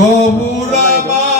গৌরাবার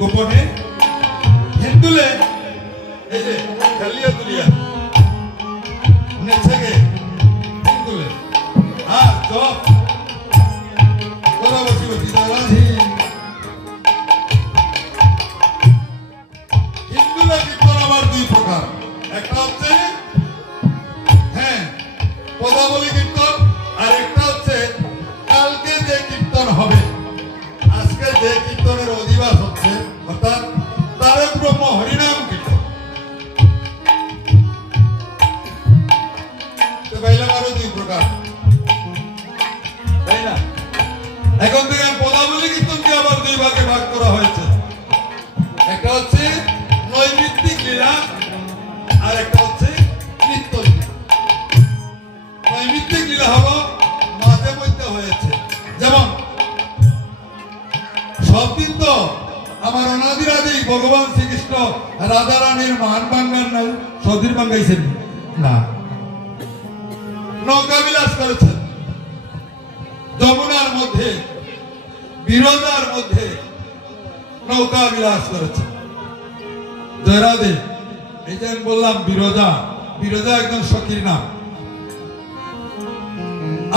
গোপনে হিন্দুলে এই যে খালিয়া দুলিয়া নেছেগে হিন্দুলে আর জব কথা বসি বসি রাজি হিন্দুলে কীর্তন আবার দুই প্রকার একটা হচ্ছে হ্যাঁ পদাবলী কীর্তন আর একটা হচ্ছে কালকে যে কীর্তন হবে আজকে যে কীর্তনের অধিবাস হচ্ছে অর্থাৎ তারক ব্রহ্ম হরিনাম কীর্তন তো বাইলাম আরো দুই প্রকার তাই না এখন থেকে পদাবলী কীর্তনকে আবার দুই ভাগে ভাগ করা হয়েছে একটা হচ্ছে নৈমিত্তিক লীলা আর একটা হচ্ছে নিত্য লীলা নৈমিত্তিক লীলা হলো মাঝে মধ্যে হয়েছে যেমন সব দিন তো আমার অনাদিরাদি ভগবান শ্রীকৃষ্ণ রাধা রানীর মান বাঙ্গার নাই সধীর বাঙ্গাইছেন না নৌকা বিলাস করেছেন যমুনার মধ্যে বিরজার মধ্যে নৌকা বিলাস করেছেন জয়রাধে এই যে আমি বললাম বিরজা বিরজা একজন সখীর নাম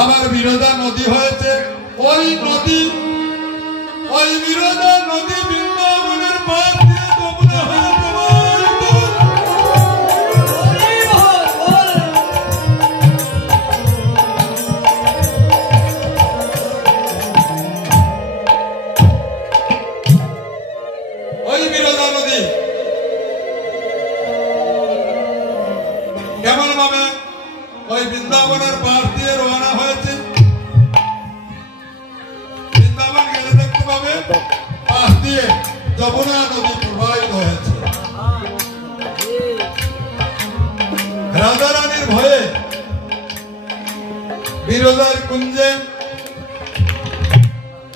আমার বিরজা নদী হয়েছে ওই নদী ওই বিরজা নদী বৃন্দাবনের পাশ দিয়ে যমুনা হয়ে প্রবাহিত ওই বিরজা নদী কেমন ভাবে ওই বৃন্দাবনের পাশ দিয়ে রওনা হয়েছে বৃন্দাবন গেলে দেখতে পাবে পাশ দিয়ে যমুনা নদী প্রবাহিত হয়েছে রাধা রানীর ভয়ে বিরজার কুঞ্জে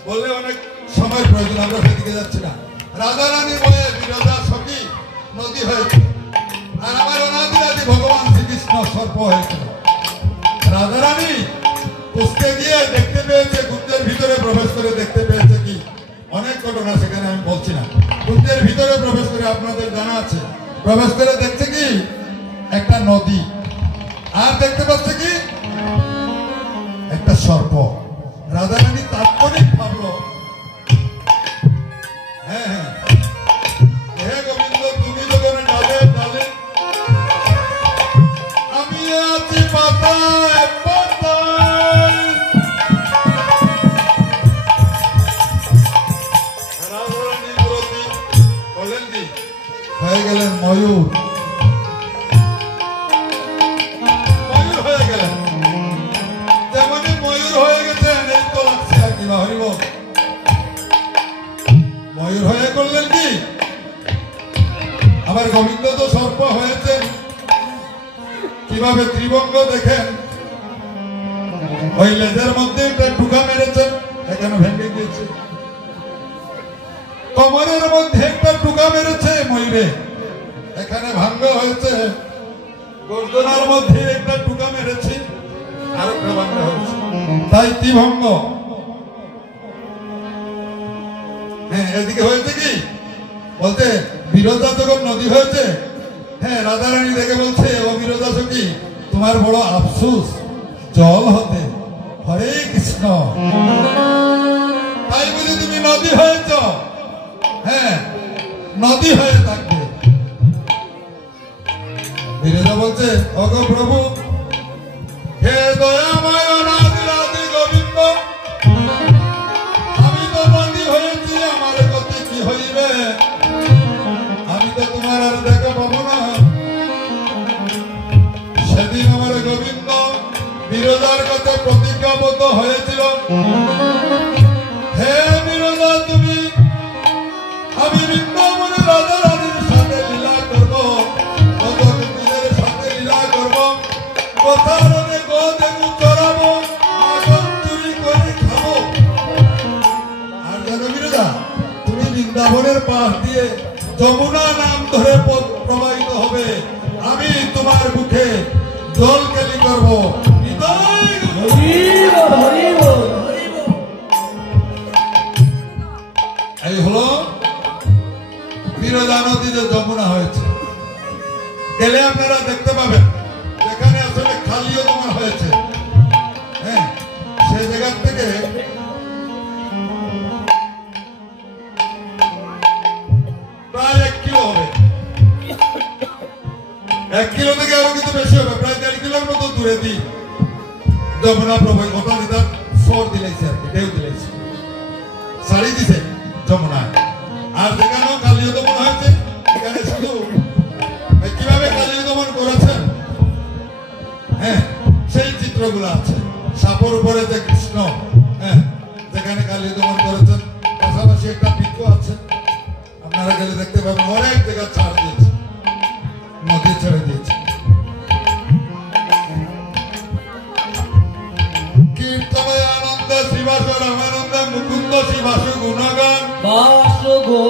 বললে অনেক সময় প্রয়োজন আমরা সেদিকে যাচ্ছি না রাধা রানীর ভয়ে বিরজা সখী নদী হয়েছে আর আমার অনাদিরাদি ভগবান শ্রীকৃষ্ণ সর্প হয়েছিল রাধা রানী পুষতে গিয়ে দেখতে পেয়েছে কুঞ্জের ভিতরে প্রবেশ করে দেখতে পেয়েছে কি অনেক ঘটনা সেখানে আমি বলছি না কুঞ্জের ভিতরে প্রবেশ করে আপনাদের জানা আছে প্রবেশ করে দেখছে কি একটা নদী আর দেখতে পাচ্ছে কি একটা সর্প। রাধারানী তাৎক্ষণিক ভাবলো, হ্যাঁ হ্যাঁ হে গোবিন্দ, তুমি যখন ডালে ডালে, আমি আছি পাতায় পাতায়। রাধারানীর প্রতি বলেন কি হয়ে গেলেন ময়ূর, ময়ূর হয়ে গেলেন। যেমনই ময়ূর হয়ে গেছেন এই তো লাগছে আর কি হরিব, ময়ূর হয়ে করলেন কি আমার গোবিন্দ তো সর্প হয়েছে। কিভাবে ত্রিভঙ্গ দেখেন, ওই লেজের মধ্যে একটা টুকা মেরেছেন, এখানে ভেঙে গিয়েছে। কোমরের মধ্যে একটা টুকা মেরেছে ময়ূরে, এখানে ভাঙ্গ হয়েছে। গর্দনার মধ্যে একটা টুকা মেরেছে, আর একটা ভাঙ্গ হয়েছে, তাই ত্রিভঙ্গ। হ্যাঁ এদিকে হয়েছে কি বলতে বিরোধা যখন নদী হয়েছে, হ্যাঁ রাধারানী দেখে বলছে ও বিরোধা সখী, তোমার বড় আফসোস জল হতে, হরে কৃষ্ণ, তাই বলে তুমি নদী হয়েছ, হ্যাঁ নদী হয়ে থাকবে। বিরোধা বলছে ওগো প্রভু, হে দয়াময় অনাদিরাদি গোবিন্দ, আমি তো নদী হয়েছি, আমার গতি কি হইবে, আমি তো তোমার আর দেখা পাবো না। সেদিন আমার গোবিন্দ বিরোধার কাছে প্রতিজ্ঞাবদ্ধ হয়েছিল, হে বিরোধা তুমি, আমি বৃন্দাবনে রাধারানীর সাথে লীলা করব, গোপীদের সাথে লীলা করব, কথারণে গোদেবু চড়াবো, মাখন চুরি করে খাবো। আর জানো বিরোধা, তুমি বৃন্দাবনের পাশ দিয়ে যমুনা নাম ধরে পথ প্রবাহিত হবে, আমি তোমার মুখে জল কেলি করবো। এই হলো বিরোধা নদীতে যমুনা হয়েছে। গেলে আপনারা দেখতে পাবেন যেখানে আসলে খালিও তোমার হয়েছে, হ্যাঁ সেই জায়গার থেকে প্রায় 1 কিলো হবে, 1 কিলো থেকে আরো কিছু বেশি হবে, প্রায় 1.5 কিলোর মতো দূরে দিই যমুনা প্রবাহিত। ওটা এটা সর দিলেছে আর কি, ঢেউ দিলেছে, শাড়ি দিছে যমুনায়। আর যেখানেও কালীয় দমন হয়েছে, এখানে শুধু কিভাবে কালীয় দমন করেছেন, হ্যাঁ সেই চিত্রগুলো আছে। সাপের উপরে যে কৃষ্ণ, হ্যাঁ যেখানে কালীয় দমন করেছেন, পাশাপাশি একটা বৃক্ষ আছে, আপনারা গেলে দেখতে পাবেন অনেক জায়গা ছাড় দিয়েছে, নদী ছেড়ে দিয়েছে। কীর্তনয় আনন্দ শিবাস রামানন্দ মুকুন্দ শিবাসু গুণগান বাসু গো